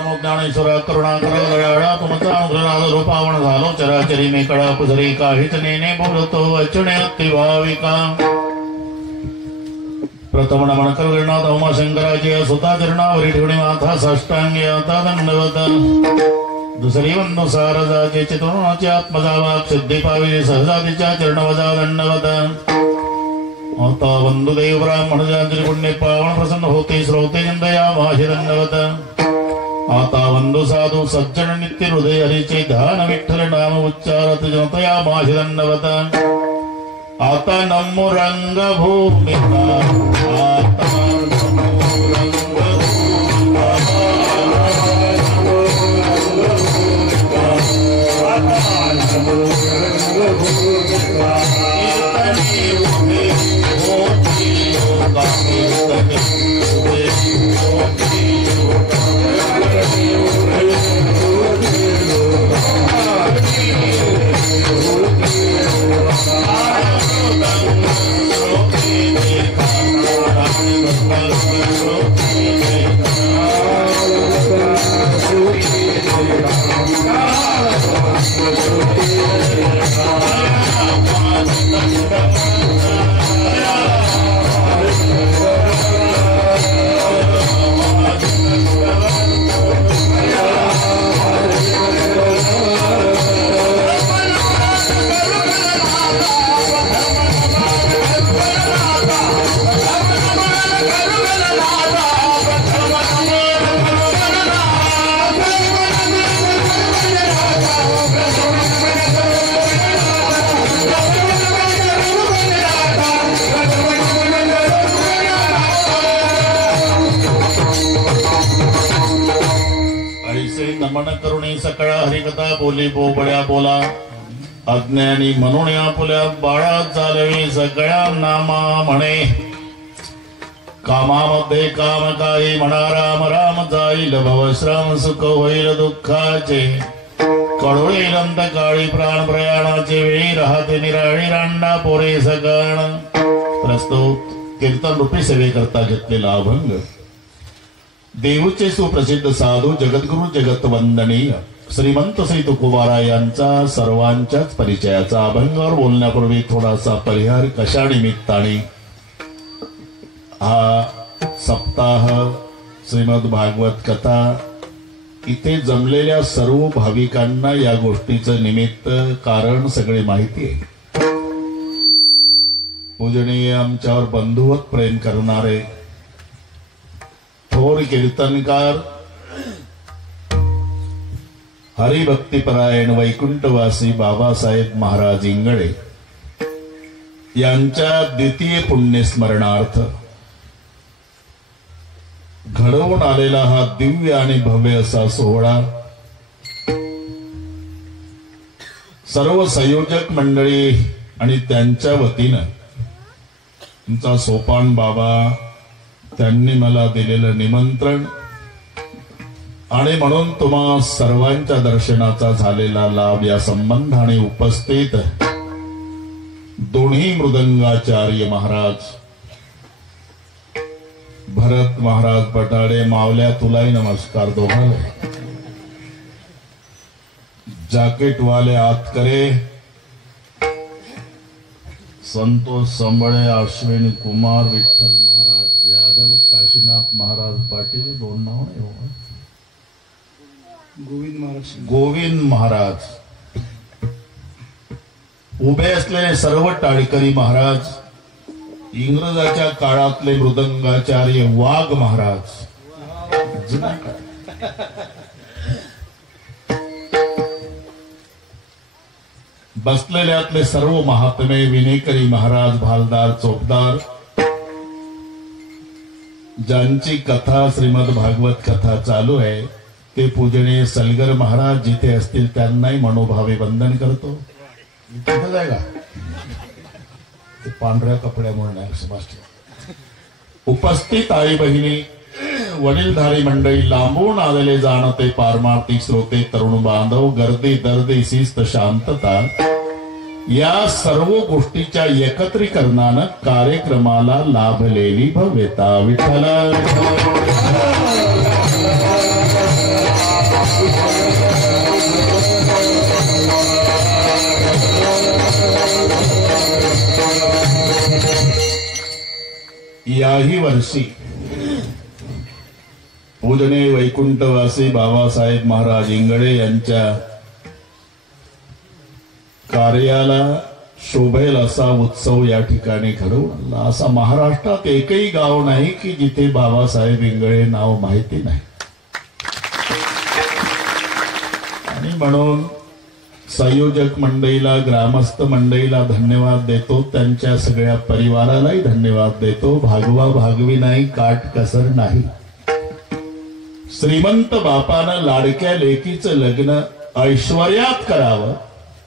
नमो ज्ञानेश्वर करुणाकर दयाळा तुमचा अनुग्रह रूपावण झालो चराचरी मी कळा पुसरी काहीच नेने बोलतो वचने अति भाविका प्रथम नमन करगणात उमाशंकराची सुता चरणावरी ठेवणे माथा साष्टांगी आता दंडवत दुसरी वंदुसार जाचे चितवणाची आत्मजा वाक सिद्धी पावी सहजातीच्या चरणवजा दंडवत आता वंदुदेव ब्राह्मण जांजरी पुण्य पावन प्रसन्न होते श्रोते जंदया माशी दंडवत आता वंदु साधू सज्जन नित्य हृदय हरीचे ध्यान विठ्ठल नाम उच्चारत जनतया माशी दंडवत आता नमो रंगभूमिका आता नमन करुणी सकळा हरिकथा बोली बोबड्या बोला अज्ञानी म्हणून आपुल्या बाळा चालवी सगळ्या नामा म्हणे कामामध्ये काम काही म्हणा राम राम जाईल भवश्रम सुख होईल दुःखाचे कडोळी अंत काळी प्राण प्रयाणाचे वेळी राहते निराळी रांडा पोरे सगण प्रस्तुत कीर्तन रूपी सेवे करता घेतलेला अभंग देवचे सुप्रसिद्ध साधू जगद्गुरु जगत वंदनीय श्रीमंत श्री तुकोबारा यांचा सर्वांच्याच परिचयाचा अभंगावर बोलण्यापूर्वी थोडासा परिहार कशा निमित्ताने हा सप्ताह श्रीमद भागवत कथा इथे जमलेल्या सर्व भाविकांना या गोष्टीचं निमित्त कारण सगळे माहिती आहे। पूजनीय आमच्यावर बंधुवत प्रेम करणारे थोर कीर्तनकार हरिभक्तिपरायण वैकुंठवासी बाबासाहेब महाराज इंगळे यांच्या द्वितीय पुण्यस्मरणार्थ घडवून आलेला हा दिव्य आणि भव्य असा सोहळा सर्व संयोजक मंडळी आणि त्यांच्या वतीनं तुमचा सोपान बाबा त्यांनी मला दिलेलं निमंत्रण आणि म्हणून तुम्हा सर्वांच्या दर्शनाचा झालेला लाभ या संबंधाने उपस्थित दोन्ही मृदंगाचार्य महाराज भरत महाराज पटाडे मावल्या तुलाही नमस्कार दोघांना जॅकेट वाले आतकरे संतोष संबळे अश्विनी कुमार विठ्ठल महाराज यादव काशीनाथ महाराज पाटील दोन नाव नाही हो गोविंद महाराज उभे असलेले सर्व टाळकरी महाराज इंग्रजाच्या काळातले मृदंगाचार्य वाघ महाराज बसलेल्यातले सर्व महात्मे विनेकरी महाराज भालदार चोपदार ज्यांची कथा श्रीमद भागवत कथा चालू आहे ते पूजनीय सलगर महाराज जिथे असतील त्यांनाही मनोभावे वंदन करतो। तिथे जायगा ते पांढऱ्या कपड्यामुळे नाही समाज उपस्थित आई बहिणी वडीलधारी मंडळी लांबून आलेले जाणते पारमार्थिक श्रोते तरुण बांधव गर्दी दर्दी शिस्त शांतता या सर्व गोष्टीच्या एकत्रीकरणानं कार्यक्रमाला लाभलेली भव्यता विठ्ठला 16व्याही वर्षी पूजनीय वैकुंठवासी बाबासाहेब महाराज इंगळे यांच्या कार्याला शोभेल असा उत्सव या ठिकाणी घडवून असा महाराष्ट्रात एकही गाव नाही की जिथे बाबासाहेब इंगळे नाव माहिती नाही. आणि म्हणून संयोजक मंडळीला, ग्रामस्थ मंडळीला धन्यवाद देतो, त्यांच्या सगळ्या परिवारालाही धन्यवाद देतो. भागवा भागवी नाही, काट कसर नाही. श्रीमंत बापानं लाडक्या लेकीचं लग्न ऐश्वर्यात करावं,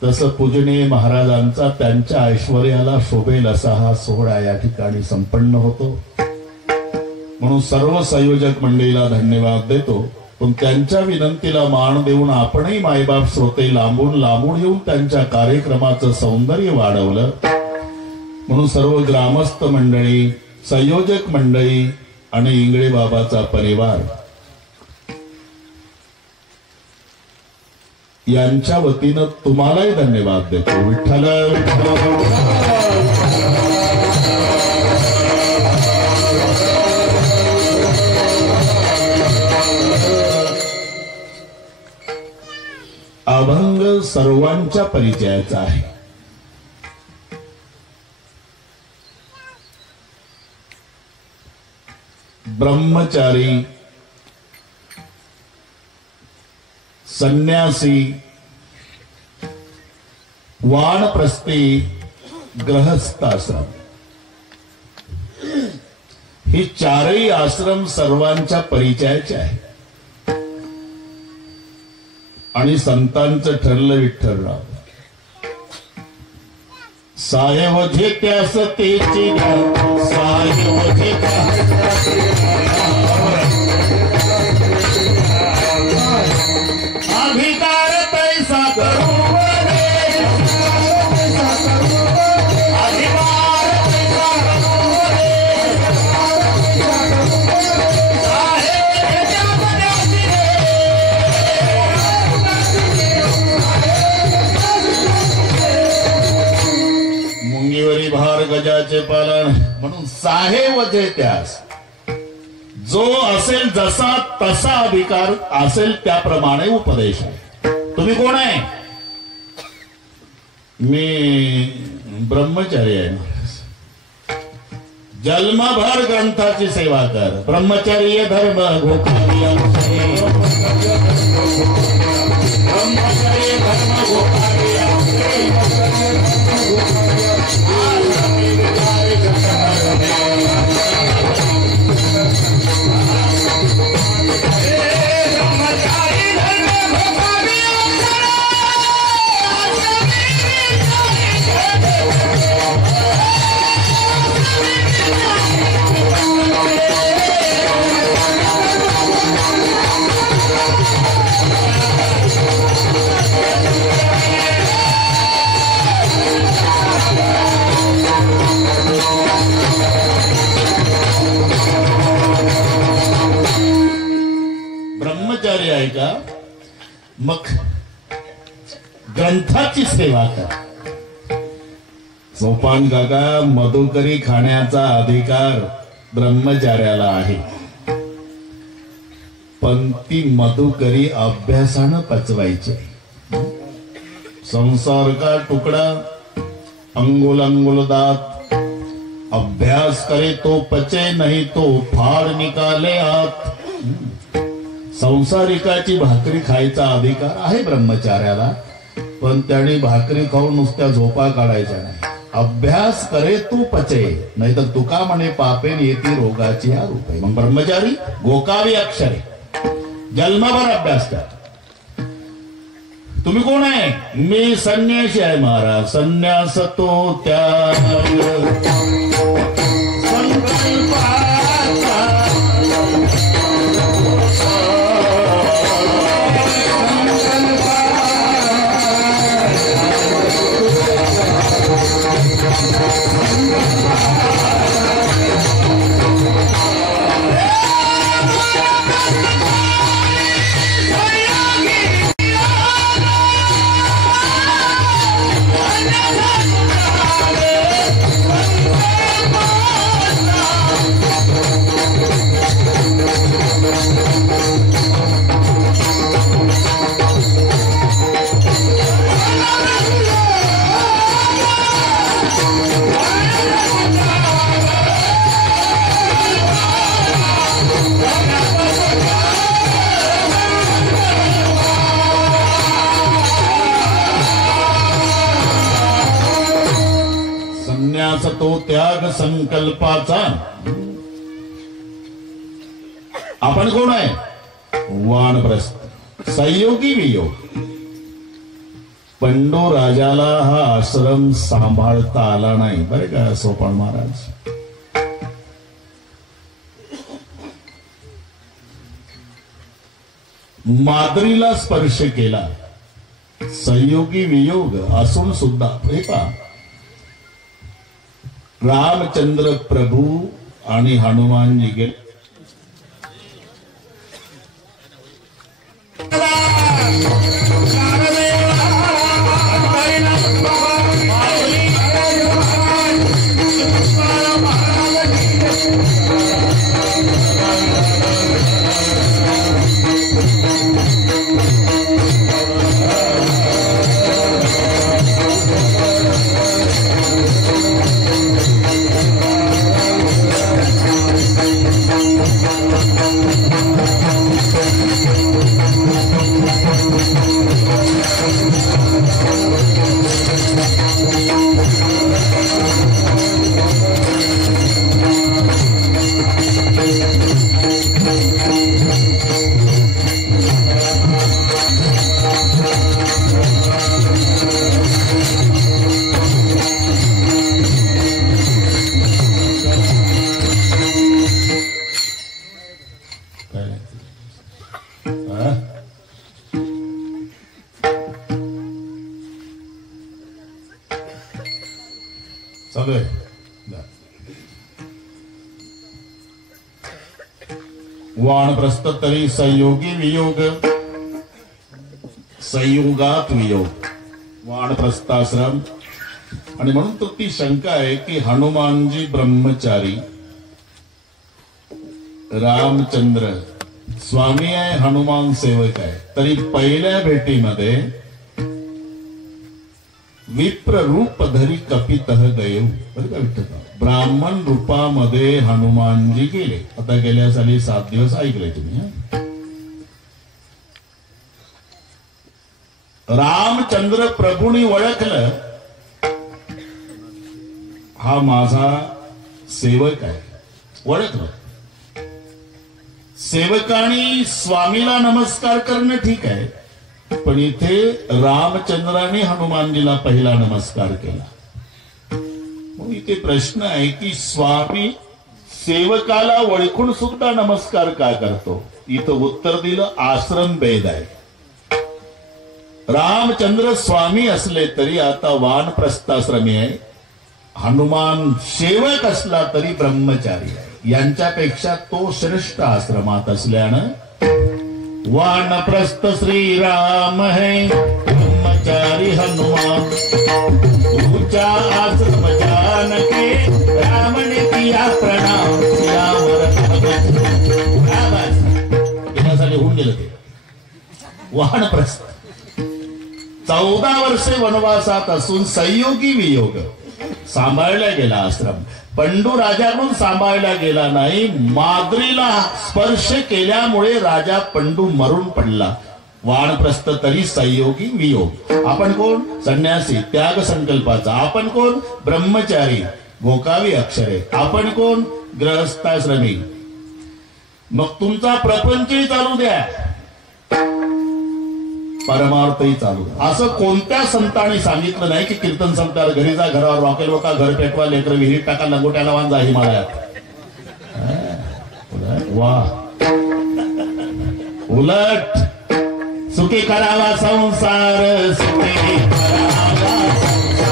तसं पूजनीय महाराजांचा त्यांच्या ऐश्वर्याला शोभेल असा हा सोहळा या ठिकाणी संपन्न होतो. म्हणून सर्व संयोजक मंडळीला धन्यवाद देतो. पण त्यांच्या विनंतीला मान देऊन आपणही मायबाप श्रोते लांबून लांबून येऊन त्यांच्या कार्यक्रमाचं सौंदर्य वाढवलं. म्हणून सर्व ग्रामस्थ मंडळी, संयोजक मंडळी आणि इंगळे बाबाचा परिवार यांच्या वतीनं तुम्हालाही धन्यवाद देतो. विठ्ठल अभंग सर्वांच्या परिचयाचा आहे. ब्रह्मचारी, संन्यासी, वानप्रस्थी, गृहस्थाश्रम ही चारही आश्रम सर्वांच्या परिचयाचे आहे. आणि संतांचं ठरलं विठ्ठलराव, साहेब त्यास तेची साहेब अधिकार पैसा करू गजाचे पालन. म्हणून साहेब जे त्यास जो असेल जसा तसा अधिकार असेल त्याप्रमाणे उपदेश आहे. तुम्ही कोण आहे? मी ब्रह्मचारी आहे महाराज. जन्मभर ग्रंथाची सेवा कर. ब्रह्मचर्य धर्म गोकार्य, ब्रह्मचर्य धर्म गोकार्य. आहे का? मग ग्रंथाची सेवा कर. सोपान काका, मधुकरी खाण्याचा अधिकार ब्रह्मचार्याला आहे, पण ती मधुकरी अभ्यासानं पचवायची. संसार का तुकडा, अंगुल अंगुल दात, अभ्यास करे तो पचे, नहीं तो फाड़ निकाले हात. संसारिकाची भाकरी खायचा अधिकार आहे ब्रह्मचार्याला, पण त्याने भाकरी खाऊन नुसत्या झोपा काढायच्या नाही. अभ्यास करे तू पचे, नाही तर तुका म्हणे पापेन येती रोगाची हा रूपे. मग ब्रह्मचारी गोकावी अक्षरे, जन्मभर अभ्यास कर. तुम्ही कोण आहे? मी संन्यासी आहे महाराज. संन्यास तो त्या माणूस तो त्याग संकल्पाचा. आपण कोण आहे? वानप्रस्थ. संयोगी वियोग. पंडू राजाला हा आश्रम सांभाळता आला नाही बरे का सोपान महाराज. माद्रीला स्पर्श केला. संयोगी वियोग असून सुद्धा हे पहा, रामचंद्र प्रभू आणि हनुमानजी गेले. वानप्रस्थ तरी संयोगी वियोग, संयोगात वियोग. वानप्रस्थाश्रम. आणि म्हणून तर ती शंका आहे की हनुमानजी ब्रह्मचारी, रामचंद्र स्वामी आहे, हनुमान सेवक आहे. तरी पहिल्या भेटीमध्ये विप्र रूप धरी कपितः गयऊ. बरं का विठ्ठल, ब्राह्मण रूपामध्ये हनुमानजी गेले. आता गेल्या साली 7 दिवस ऐकले तुम्ही. रामचंद्र प्रभूंनी ओळखलं हा माझा सेवक आहे. ओळखलं. सेवकाने स्वामीला नमस्कार करणं ठीक आहे, पण इथे रामचंद्राने हनुमानजीला पहिला नमस्कार केला. मग इथे प्रश्न आहे की स्वामी सेवकाला ओळखून सुद्धा नमस्कार का करतो? इथं उत्तर दिलं आश्रम भेद आहे. रामचंद्र स्वामी असले तरी आता वानप्रस्थाश्रमी आहे. हनुमान सेवक असला तरी ब्रह्मचारी आहे. यांच्यापेक्षा तो श्रेष्ठ आश्रमात असल्यानं वानप्रस्थ श्रीराम है, ब्रह्मचारी हनुमान. ऊंचा आश्रम जान के राम ने किया प्रणाम. होऊन गेलं ते वानप्रस्थ. 14 वर्षे वनवासात असून संयोगी वियोग. सांभाळला गेला आश्रम, पंडू राजाकडून सांभाळला गेला नाही. माद्रीला स्पर्श केल्यामुळे राजा पंडू मरून पडला. वानप्रस्थ तरी संयोगी वियोग. आपण कोण? संन्यासी, त्याग संकल्पाचा. आपण कोण? ब्रह्मचारी, गोकावी अक्षरे. आपण कोण? गृहस्थाश्रमी. मग तुमचा प्रपंचही चालू द्या, परमार्थही चालू. असं कोणत्या संतांनी सांगितलं नाही की कीर्तन संपल्यावर घरी जा, घरावर रॉकेल होता, घर पेटवा, लेकर विहिरीत टाका, लंगोट्याला वांजा हिमालयात. वा, उलट सुखी करावा संसार, सुखी करावा संसार.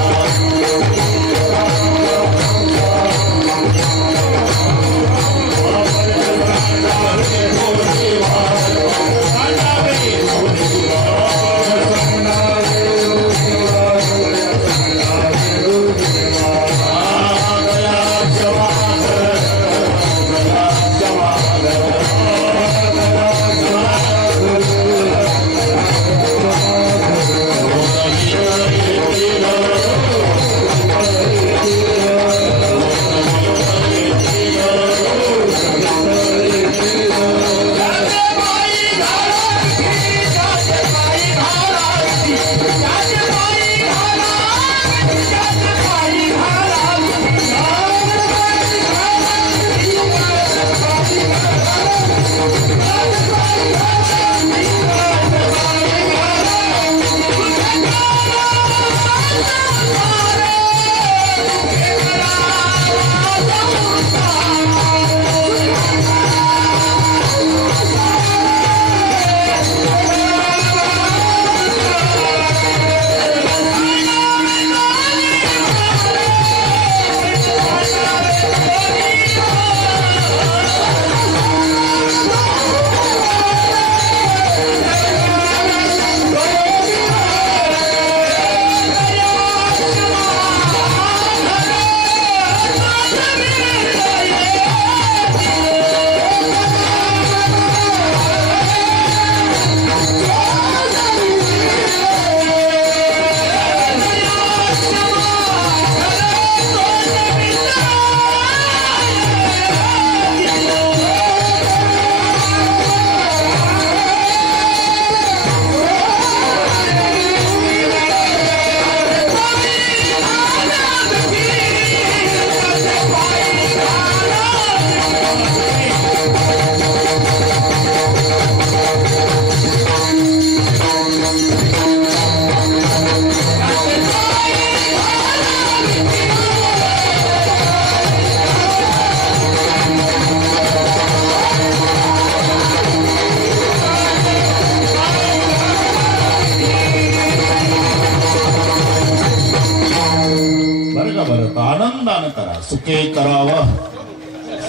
सुखे करावा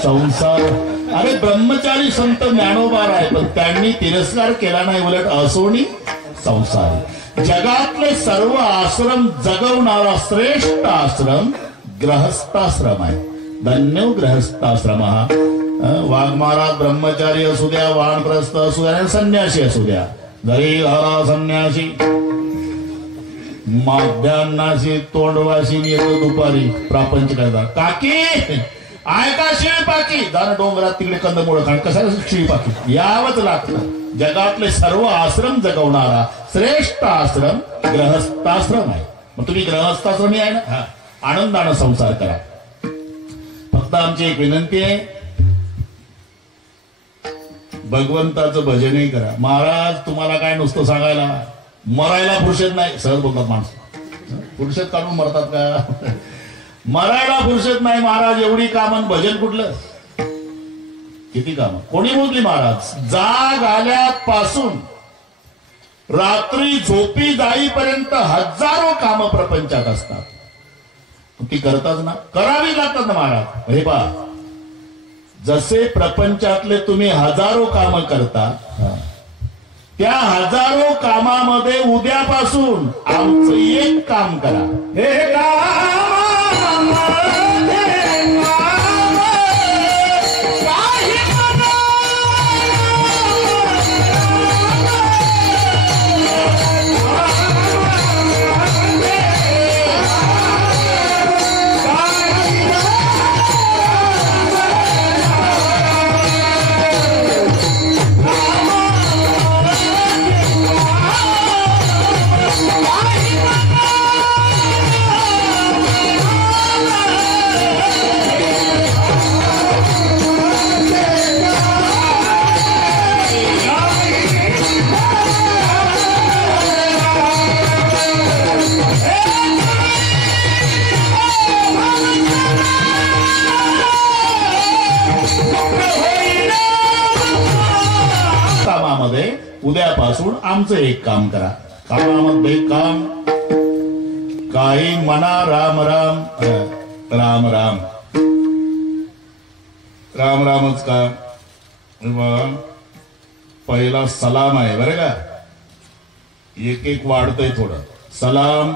संसार. अरे ब्रह्मचारी संत ज्ञानोबा आहे, पण त्यांनी तिरस्कार केला नाही, उलट असोनी संसार. जगातले सर्व आश्रम जगवणारा श्रेष्ठ आश्रम ग्रहस्थाश्रम आहे. धन्य ग्रहस्थाश्रम हा. वाघमारा ब्रह्मचारी असू द्या, वानप्रस्थ असू द्या, संन्यासी असू द्या. जरी हरा संन्यासी माध्यान्नाशी तोंडवाशी येतो दुपारी प्रापंचिकाचा, काकी ऐका शिळपाकी जाणं डोंगरात तिकडे कंदमुळं खाण, कशाला शिळपाकी यावंच लागतं. जगातले सर्व आश्रम जगवणारा श्रेष्ठ आश्रम ग्रहस्थाश्रम आहे. मग तुम्ही ग्रहस्थाश्रमी आहे ना, आनंदानं संसार करा. फक्त आमची एक विनंती आहे, भगवंताचं भजनही करा. महाराज तुम्हाला काय नुसतं सांगायला, मरायला फुरशत नाही. सहज बोलतात माणसं, फुरशत काढून मरतात का? मरायला फुरशत नाही महाराज. एवढी कामं, भजन कुठलं? किती कामं कोणी मोजली महाराज? जाग आल्यापासून रात्री झोपी जाईपर्यंत हजारो कामं प्रपंचात असतात. ती करताच ना, करावी लागतात ना महाराज. हे पहा, जसे प्रपंचातले तुम्ही हजारो कामं करता, त्या हजारो कामामध्ये उद्यापासून आमचं एक काम करा. हे काम उद्यापासून आमचं एक काम करा. कामामध्ये काम, काही म्हणा राम राम राम राम राम रामच काम. पहिला सलाम आहे बरं का, एक एक वाढतंय थोडं. सलाम,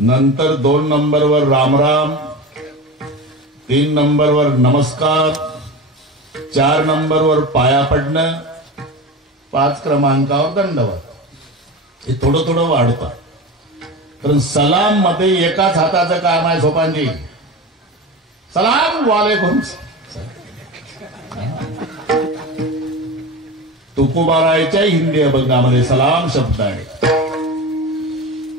नंतर 2 नंबरवर राम राम, 3 नंबरवर नमस्कार, 4 नंबरवर पाया पडणं, 5 क्रमांकावर दंडवत. हे थोडं थोडं वाढतं. कारण सलाम मध्ये एकाच हाताचं काम आहे सोपानजी. सलाम वालेकुम. तुकोबारायच्या हिंदी अभंगामध्ये सलाम शब्द आहे.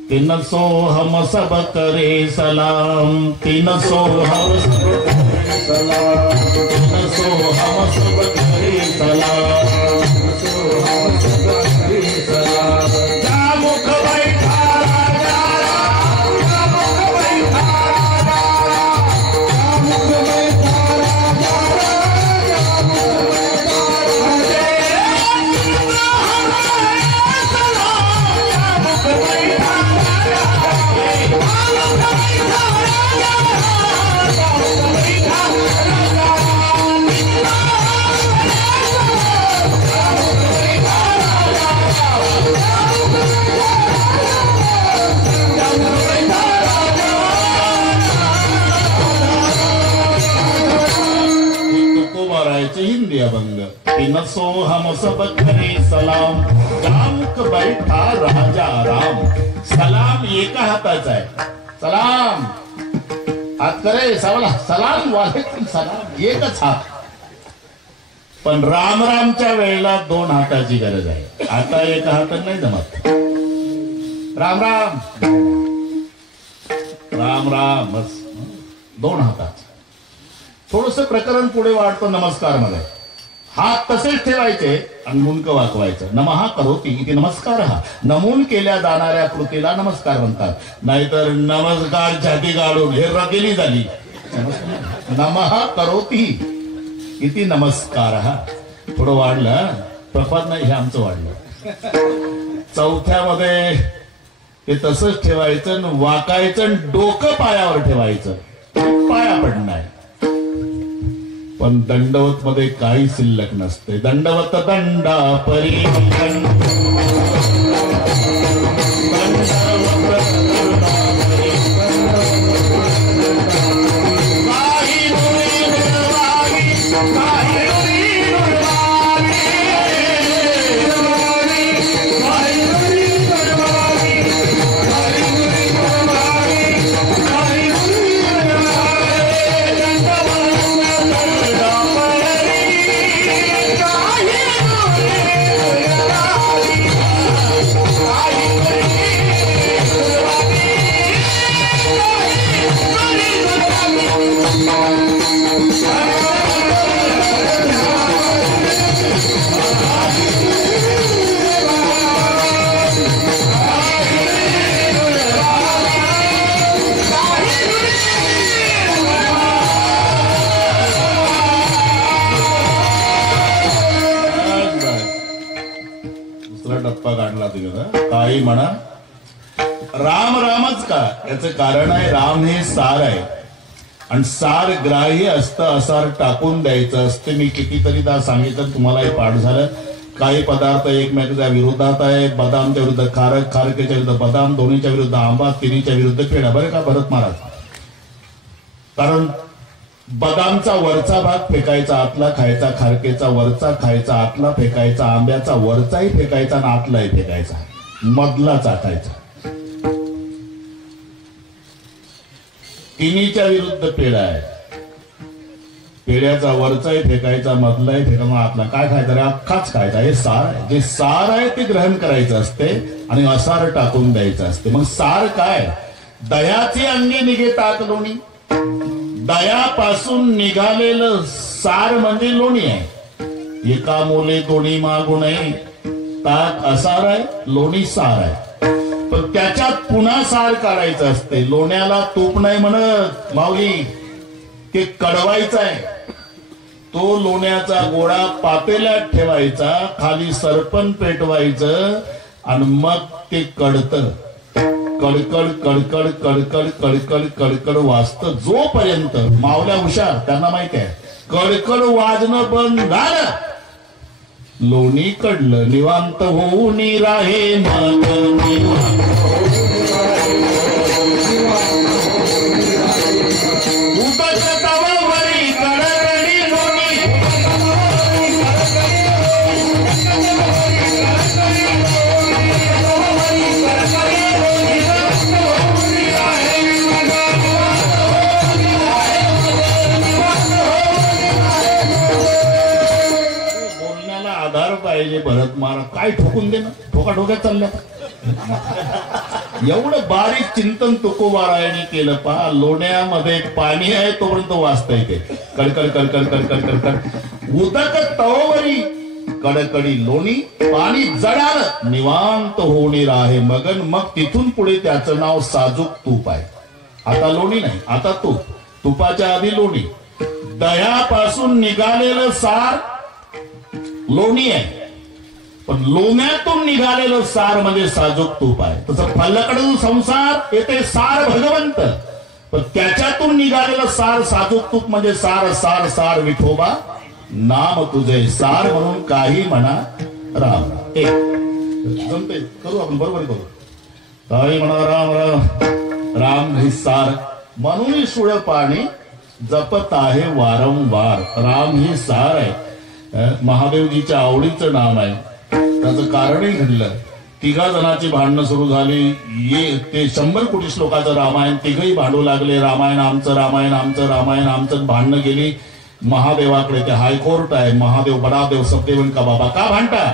तीन सो हम सब करे सलाम, तीन सो हम सब करे सलाम, तीन सो हम सब करे सलाम, सो हम सब करे सलाम. जा मुख बैठा राजा राम, जा मुख बैठा राजा राम, जा मुख बैठा राजा राम, जा मुख हिंदी अभंग. तीन सो हम सब करे सलाम, जामुक बैठा राजा राम. सलाम एका हाताचा आहे. सलाम हात करे सलाम वालेकुम सलाम, एकच हात. पण राम रामच्या वेळेला 2 हाताची गरज आहे. आता एका हातात नाही जमत. राम राम राम राम बस 2 हातात. थोडस प्रकरण पुढे वाढतं नमस्कार मध्ये. हात तसेच ठेवायचे आणि मुंडकं वाकवायचं. नमः करोति इति नमस्कार. हा नमून केल्या जाणाऱ्या कृतीला नमस्कार म्हणतात. नाहीतर नमस्कार छाती काढून हे रकेली झाली. नमः करोति इति नमस्कार. थोडं वाढलं. प्रपात नाही, हे आमचं वाढलं. 4थ्यामध्ये ते तसंच ठेवायचं, वाकायचं, डोकं पायावर ठेवायचं, पाया पडणार. पण दंडवत मध्ये काही शिल्लक नसते. दंडवत दंडा परी टप्पा काढला तुझ्या. काही म्हणा राम रामच का, याचं कारण आहे राम हे सार आहे आणि सार ग्राह्य असतं, असार टाकून द्यायचं असते. मी कितीतरी दा सांगितलं, तुम्हाला हे पाठ झालं. काही पदार्थ एकमेकांच्या विरोधात आहे. बदामच्या विरुद्ध खारक, खारकेच्या विरुद्ध बदाम, दोन्हीच्या विरुद्ध आंबा, तिन्हीच्या विरुद्ध पेढा. बरं का भरत महाराज? कारण बदामचा वरचा भाग फेकायचा, आतला खायचा. खारकेचा वरचा खायचा, आतला फेकायचा. आंब्याचा वरचाही फेकायचा आणि आतलाही फेकायचा, मधला चाटायचा. तिन्हीच्या विरुद्ध पेढा आहे. पेढ्याचा वरचाही फेकायचा, मधलाही फेकायचा, आतला. काय खायचा रे? अख्खाच खायचा. हे सार आहे. जे सार आहे ते ग्रहण करायचं असते आणि असार टाकून द्यायचं असते. मग सार काय? दह्याची अंगी निघे ताक लोणी. दह्यापासून निघालेलं सार म्हणजे लोणी आहे. एका मोले दोन्ही मागून आहे. ताक असार आहे, लोणी सार आहे. पण त्याच्यात पुन्हा सार काढायचं असते. लोण्याला तूप नाही म्हणत माऊली, ते कडवायचं आहे. तो लोण्याचा गोळा पातेल्यात ठेवायचा, खाली सरपण पेटवायचं आणि मग ते कडतं. कडकड कडकड कडकड कडकड कडकड वाजतं. जोपर्यंत मावल्या हुशार, त्यांना माहित आहे, कडकड वाजणं बंद झालं, लोणी कडलं. निवांत होऊन राहे मन, पाहिजे. भरत महाराज काय ठोकून दे ना, ठोका ठोक्यात चालल्या. एवढं बारीक चिंतन तुकोबारायने केलं. पहा, लोण्यामध्ये पाणी आहे तोपर्यंत वाचता येते. कडकड कडकड कडकड कडकड उदक तववरी कडकडी लोणी, पाणी जडाल निवांत होणी राहे मगन. मग तिथून पुढे त्याचं नाव साजूक तूप आहे. आता लोणी नाही, आता तूप. तुपाच्या आधी लोणी. दह्यापासून निघालेलं सार लोणी आहे, पण लोण्यातून निघालेलं सार म्हणजे साजूक तूप आहे. तसं फल्लाकडून संसार येते सार भगवंत, पण त्याच्यातून निघालेलं सार साजूक तूप म्हणजे सार सार सार विठोबा नाम तुझे सार. म्हणून काही म्हणा राम. जमते करू आपण, बरोबर करू. काही म्हणा राम राम. राम हे सार म्हणून सुळ पाणी जपत आहे वारंवार. राम हे सार आहे. महादेवजीच्या आवडीचं नाम आहे. त्याचं कारणही घडलं. तिघा जणांची भांडणं सुरू झाली. ते 100 कोटी श्लोकाचं रामायण. तिघही भांडू लागले, रामायण आमचं, रामायण आमचं, रामायण आमचं. भांडणं गेली महादेवाकडे. ते हायकोर्ट आहे. महादेव बडादेव सबदेवन का बाबा का भांडता?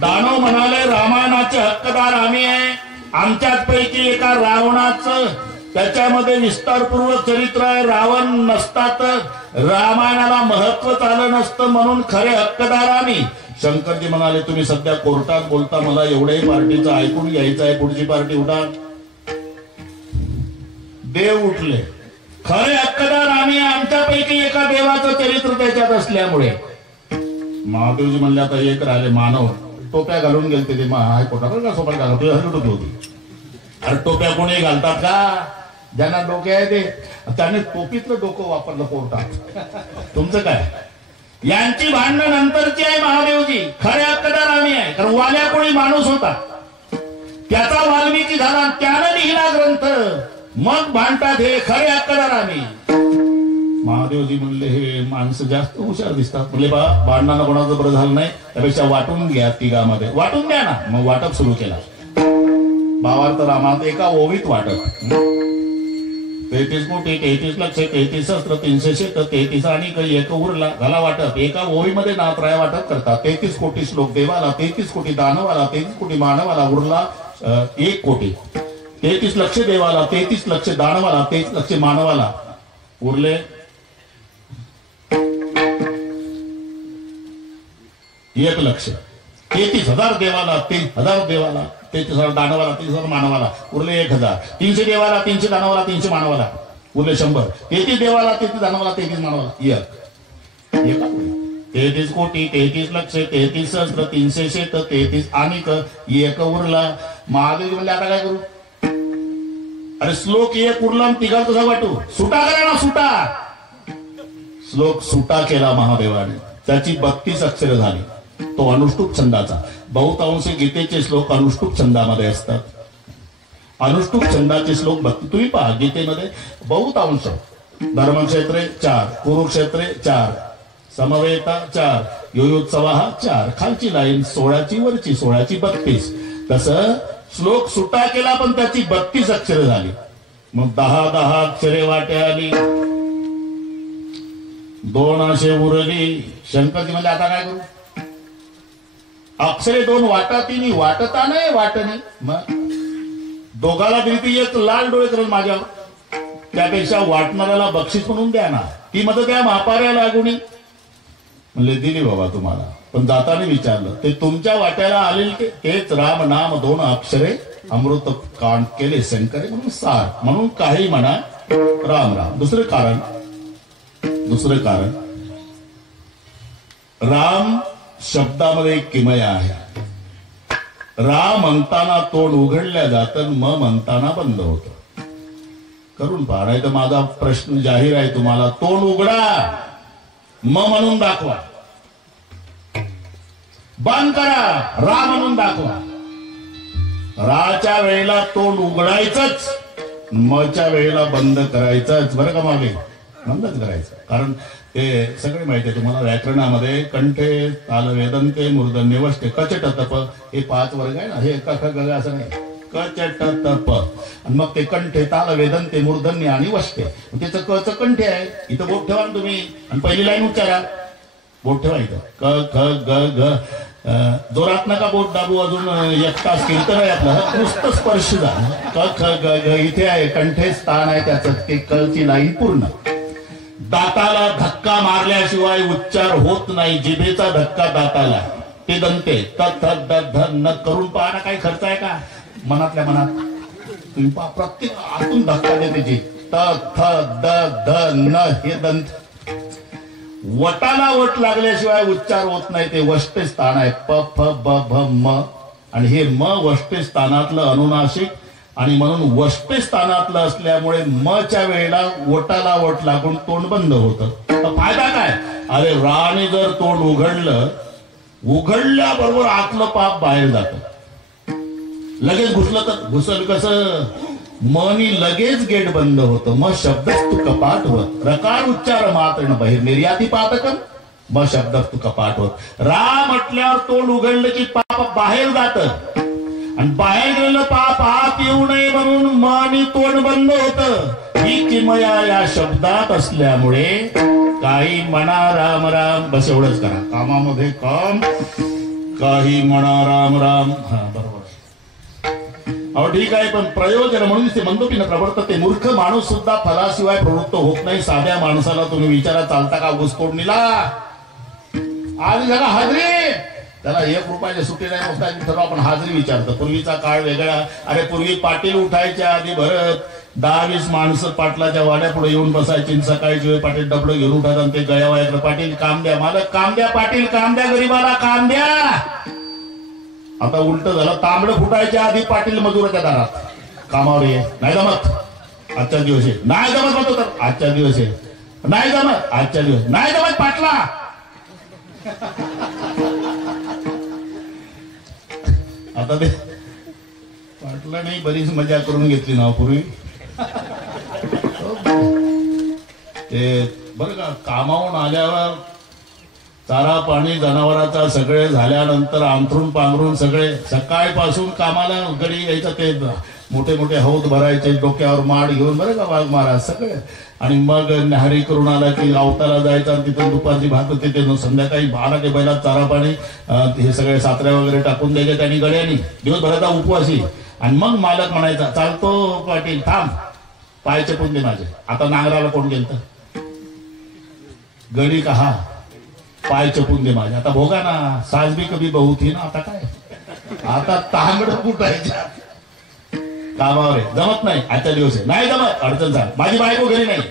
दानव म्हणाले रामायणाचे हक्कदार आम्ही आहे. आमच्याच पैकी एका रावणाचं त्याच्यामध्ये विस्तारपूर्वक चरित्र आहे. रावण नसता तर रामायणाला महत्व आलं नसतं, म्हणून खरे हक्कदार आम्ही. शंकरजी म्हणाले तुम्ही सध्या कोर्टात बोलता, मला एवढ्याही पार्टीचं ऐकून घ्यायचं आहे. पुढची पार्टी उठा. देव उठले. खरे हक्कदार आम्ही, आमच्यापैकी एका देवाचं चरित्र त्याच्यात असल्यामुळे. महादेवजी म्हणले आता एक राहिले मानव. टोप्या घालून गेलते ते हायकोर्टात का सोपा घालतो होती. अरे टोप्या कोणी घालतात का? ज्यांना डोके आहे ते त्याने टोपीतलं डोकं वापरलं कोर्टात. तुमचं काय? यांची भांडणं नंतरची आहे महादेवजी. खऱ्या हक्कदार आम्ही आहे. कारण वाल्या कोणी माणूस होता, त्याचा वाल्मिकी झाला, त्यानं लिहिला ग्रंथ. मग भांडतात हे खरे हक्कदार आम्ही. महादेवजी म्हणले हे माणसं जास्त हुशार दिसतात. म्हणले बा भांडणानं कोणाचं बरं झालं नाही, त्यापेक्षा वाटून घ्या तिघामध्ये. वाटून द्या ना. मग वाटप सुरू केला. भावार्थ रामात एका ओवीत वाटप. 33 कोटी 33 लक्ष 33 सहस्त्र 300 शेत 33 आणि एक उरला झाला वाटप. एका ओवीमध्ये नात्राय वाटप करतात. 33 कोटी श्लोक देवाला, 33 कोटी दानवाला, 33 कोटी मानवाला, उरला 1 कोटी. 33 लक्ष देवाला, 33 लक्ष दानवाला, 33 लक्ष मानवाला, उरले 1 लक्ष. 33,000 देवाला, 3,000 देवाला, 33,000 दानवाला, 33,000 मानवाला, उरले 1,000. 300 देवाला, 300 दानवाला, 300 मानवाला, उरले 100. 33 देवाला, 33 दानवाला, 33 मानवाला, 1. 33 कोटी 33 लक्ष 33 सहस्त्र 300 शेत 33 आणि 1 उरला. महादेव म्हणले आता काय करू? अरे श्लोक 1 उरला आणि तिघा कसा वाटू? सुटा करा ना, सुटा. श्लोक सुटा केला महादेवाने. त्याची 32 अक्षरे झाली. तो अनुष्टुप छंदाचा. बहुतांश गीतेचे श्लोक अनुष्टुप छंदामध्ये असतात. अनुष्टुप छंदाचे श्लोक तुम्ही पहा गीतेमध्ये बहुतांश. धर्मक्षेत्रे 4, कुरुक्षेत्रे 4, समवेता 4, योयोत्सवा 4. खालची लाईन 16ची, वरची 16ची 32. तसं श्लोक सुटा केला पण त्याची 32 अक्षरे झाली. मग 10 अक्षरे वाटे आली. 2 असे उरली. शंकरजी म्हणजे आता काय करू? अक्षरे 2 वाटाती वाटता नाही वाटणे. मग दोघाला दिली 1 लाल डोळे करून माझ्यावर. त्यापेक्षा वाटणाऱ्याला बक्षीस म्हणून द्या ना. ती मत त्या महापाऱ्या लागुनी म्हणले दिली बाबा तुम्हाला. पण दाताने विचारलं ते तुमच्या वाट्याला आलेले तेच राम नाम 2 अक्षरे अमृत कांड केले शंकरे म्हणून सार. म्हणून काही म्हणा राम राम. दुसरं कारण राम शब्दामध्ये एक किमया आहे. रा म्हणताना तोंड उघडल्या जातं, म म्हणताना बंद होत. करून पहा. नाही तर माझा प्रश्न जाहीर आहे तुम्हाला. तोंड उघडा, म म्हणून दाखवा. बंद करा, रा म्हणून दाखवा. राच्या वेळेला तोंड उघडायचंच, मच्या वेळेला बंद करायचंच. बरं का? मागे बंदच करायचं. कारण ते सगळे माहिती आहे तुम्हाला. व्याकरणामध्ये कंठे ताल वेदंते मूर्धन्य वष्टे कचट तप हे 5 वर्ग आहे ना. हे क ग असं नाही. कचट तप आणि मग ते कंठे ताल वेदंते मूर्धन्य आणि वष्टे. त्याचं कच कंठे आहे. इथं बोट ठेवा ना तुम्ही आणि पहिली लाईन उच्चारा. बोट ठेवा इथं. क ख ग घ. जोरात नका बोट दाबू. अजून 1 तास कीर्तन आहे आपलं. नुसतं स्पर्श झालं. क ख ग घ इथे आहे. कंठे स्थान आहे त्याचं. ते कची लाईन पूर्ण. दाताला धक्का मारल्याशिवाय उच्चार होत नाही. जिभेचा धक्का दाताला. ते दंते तथ द ध न करून पाहणं काही खर्च आहे का? मनातल्या मनात तुम्ही पहा. प्रत्येक आतून धक्का देते जी. त थ द ध न हे दंत. वटाला वट लागल्याशिवाय उच्चार होत नाही. ते वष्टे स्थान आहे. प फ ब भ म. आणि हे म वष्टे स्थानातलं अनुनासिक आणि म्हणून वष्टे स्थानातलं असल्यामुळे मच्या वेळेला वटाला वट लागून तोंड बंद होतं. तर फायदा काय? अरे राने जर तोंड उघडलं, उघडल्याबरोबर आतलं पाप बाहेर जातं. लगेच घुसलं तर घुसल कसं? मनी लगेच गेट बंद होतं. मग शब्दस्तु कपाट होत. रकार उच्चार मात्र बाहेर निर्याती पातकन मग शब्दस्तु कपाट होत. रा म्हटल्यावर तोंड उघडलं की पाप बाहेर जातं. आणि बाहेर गेलेलं पाप आत येऊ नये म्हणून मानी तोंड बंद होतं. ही किमया या शब्दात असल्यामुळे काही म्हणा राम राम बस एवढंच करा. कामामध्ये काम, काही म्हणा राम राम. हा बरोबर. अहो ठीक आहे. पण प्रयोजन म्हणून ते मंदोपीनं प्रवर्तते. मूर्ख माणूस सुद्धा फलाशिवाय प्रवृत्त होत नाही. साध्या माणसाला तुम्ही विचारा चालता का ऊस तोडणीला? आज झाला हाजरी. त्याला 1 रुपयाचे सुट्टी नाही मोजता ठरवा. आपण हाजरी विचारतो. पूर्वीचा काळ वेगळा. अरे पूर्वी पाटील उठायच्या आधी भरत 10-20 माणसं पाटलाच्या वाड्या पुढे येऊन बसायची. सकाळची वेळ पाटील डबडं घेऊन उठायचं आणि ते गयावायकडे पाटील काम द्या, मालक काम द्या, पाटील काम द्या, गरीबाला काम द्या. आता उलट झालं. तांबडं फुटायच्या आधी पाटील मजुराच्या दारात. कामावर ये. नाही जमत, आजच्या दिवस आहे. नाही जमत म्हणतो तर आजच्या दिवस आहे. नाही जमत, आजच्या दिवस. नाही जमत पाटला. आता ते पाटलाने बरीच मजा करून घेतली ना पूर्वी. ते बरं का, कामावून आल्यावर चारा पाणी जनावराचा सगळे झाल्यानंतर अंथरून पांघरून सगळे सकाळपासून कामाला गडी यायचं. ते मोठे मोठे हौद भरायचे, डोक्यावर माड घेऊन बरं का वाघ महाराज सगळे. आणि मग न्याहारी करून आला की अवताला जायचा. तिथं दुपारची भात होते ते संध्याकाळी 12 ते बैलात चारा पाणी हे सगळे सात्र्या वगैरे टाकून द्यायचे त्यांनी गड्यानी. दिवसभराचा उपवासी. आणि मग मालक म्हणायचा, चालतो पाटील थांब, पाय चपून दे माझे. आता नांगराला कोण गेलं? गडी कहा, पाय चपून दे माझे. आता भोगा ना, सास भी कभी बहू थी ना. आता काय, आता तांगड कुटायच्या. कामावर आहे, जमत नाही, आजच्या दिवस आहे. नाही जमत, अडचण झाली, माझी बायको घरी नाही.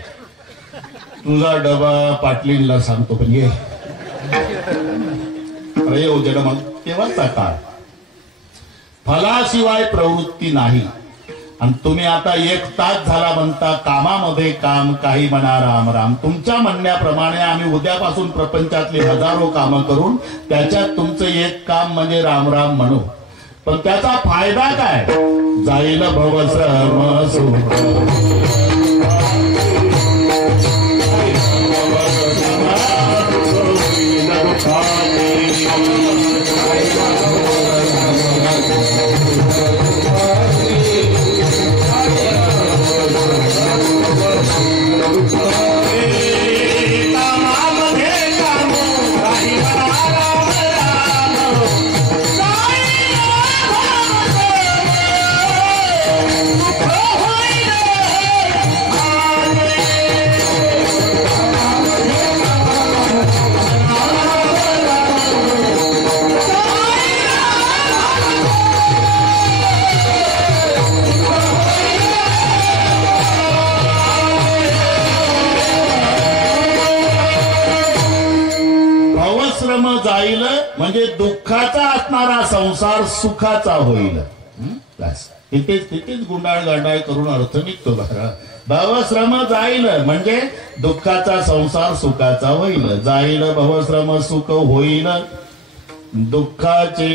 तुझा डबा पाटलींना सांगतो पण ये. अरे उजेड मग तेव्हाचा काळ. फलाशिवाय प्रवृत्ती नाही. आणि तुम्ही आता 1 तास झाला म्हणता कामामध्ये काम, काही म्हणा राम राम. तुमच्या म्हणण्याप्रमाणे आम्ही उद्यापासून प्रपंचातली हजारो कामं करून त्याच्यात तुमचं एक काम म्हणजे राम राम म्हणू. पण त्याचा फायदा काय? जाईल भवश्रम सुख. जाईल म्हणजे दुःखाचा असणारा संसार सुखाचा होईल. तिथेच गुंडाळ गांडाळ करून अर्थ निघतो. भवश्रम जाईल म्हणजे दुःखाचा संसार सुखाचा होईल. जाईल भवश्रम सुख होईल. दुःखाचे